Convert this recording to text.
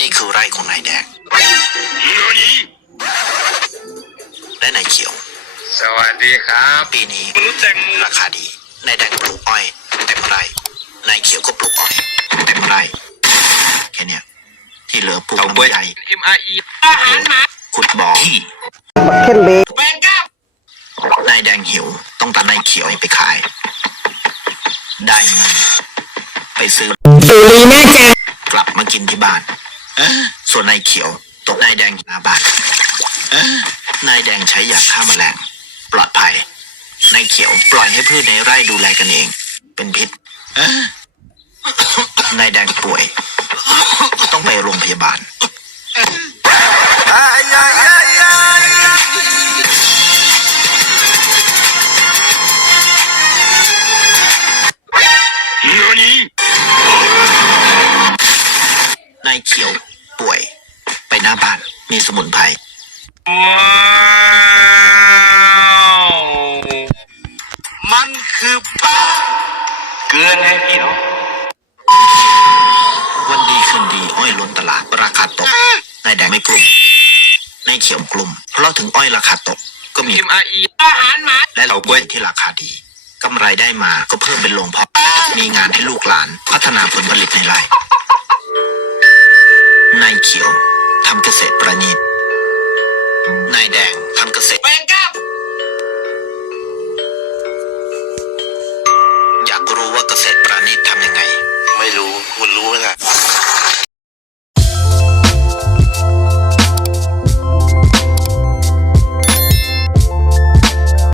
นี่คือไร่ของนายแดงและนายเขียว สวัสดีครับปีนี้มนุษย์แตงโมราคาดี นายแดงปลูกอ้อยเต็มไร่ นายเขียวก็ปลูกอ้อยเต็มไร่ แค่เนี้ยที่เหลือปลูกลำไย MRE ขุดบ่อที่เข้มเบแบงก้านายแดงหิวต้องตัดนายเขียวไปขาย ได้เงินไปซื้อสุรีแม่แจงกลับมากินที่บ้านเอ๊ะ ส่วนนายเขียว ตกนายแดงหน้าบ้านนายแดงใช้ยาฆ่าแมลงปลอดภัย นายเขียวปล่อยให้พืชในไร่ดูแลกันเอง เป็นพิษนายแดงป่วย ต้องไปโรงพยาบาลนายเขียวป่วย ไปหน้าบ้านมีสมุนไพรว้าวมันคือป้าเกลือไงเขียววันดีคืนดีอ้อยล้นตลาดราคาตกนายแดงไม่กลุ่มนายเขียวกลุ่มเพราะถึงอ้อยราคาตกก็มี MRE อาหารหมาและเรากล้วยที่ราคาดีกำไรได้มาก็เพิ่มเป็นโรงเพาะมีงานให้ลูกหลาน พัฒนาผลผลิตในไร่ นายเขียวทำเกษตรประณีตนายแดงทำเกษตรแบงกับ